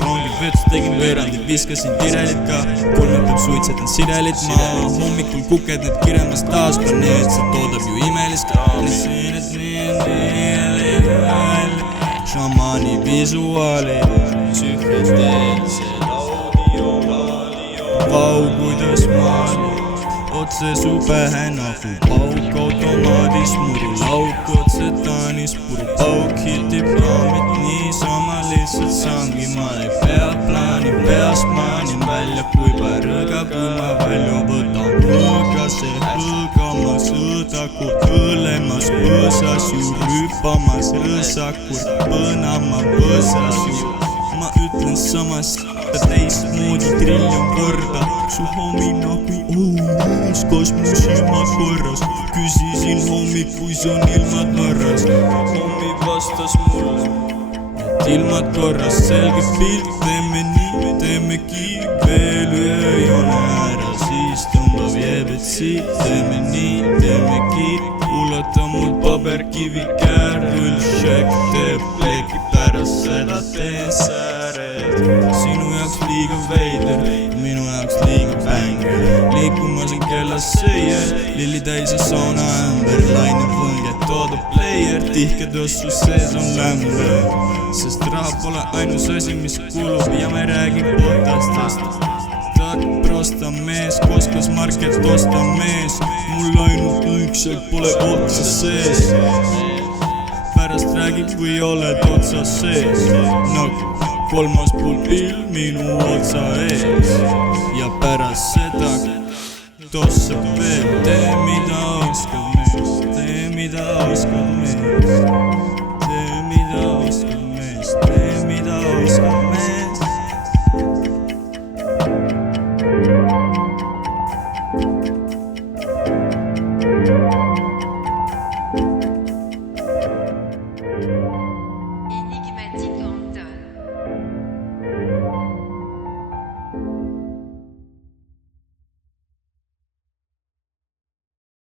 Rongil veetus tegin veerandi, viskasin tirelit ka, kolmetab suitsetan sirelit maa. Hommikul kuked need kiremas taas planeet, see toodab ju imelist kraami. Šamaani visuaali, psühhedeelsed audiolaali. Vau, kuidas maali, otse su pähe nagu pauk automaadis. Muru lauk otse taanis, puru pauk hitib raamid niisama lihtsalt sangi. Ma ei pea plaani, peas maanin välja kui pärõga, kui ma välja võtan hõõga. See hõõgamas õõdakud õlemas põõsas ju rüpamas õõsakur põõnama põõsas ju. Ma ütlen samas teistmoodi triljon korda. Su homi nagu mees, kas mu silmad korras? Küsisin hommik, kui see on ilmad narras. Homi vastas mulle, et ilmad korras. Selge pilt, teeme nii, teemegi veel ühe joone ära. Siis tõmbab jääbed siit, teeme nii, teemegi. Ulata mul paberkivi käär, rullšek teeb pleki, pärast seda teen sääred. Sinu jaoks liiga veider, minu jaoks liiga bänger. Liikumas on kellas seier, lilli täis ja sauna ämber. Laine võnge toodab player, tihke tõssu sees on lämber. Sest raha pole ainus asi, mis kulub ja me räägib potastest. Tak prosta mees, koskas market osta mees. Mul ainult ükselt pole otsa sees. Pärast räägib, kui oled otsa sees. Nagu kolmas pulpil minu otsa ees. Ja pärast seda tossab veel. Tee mida oskad mees, tee mida oskad mees.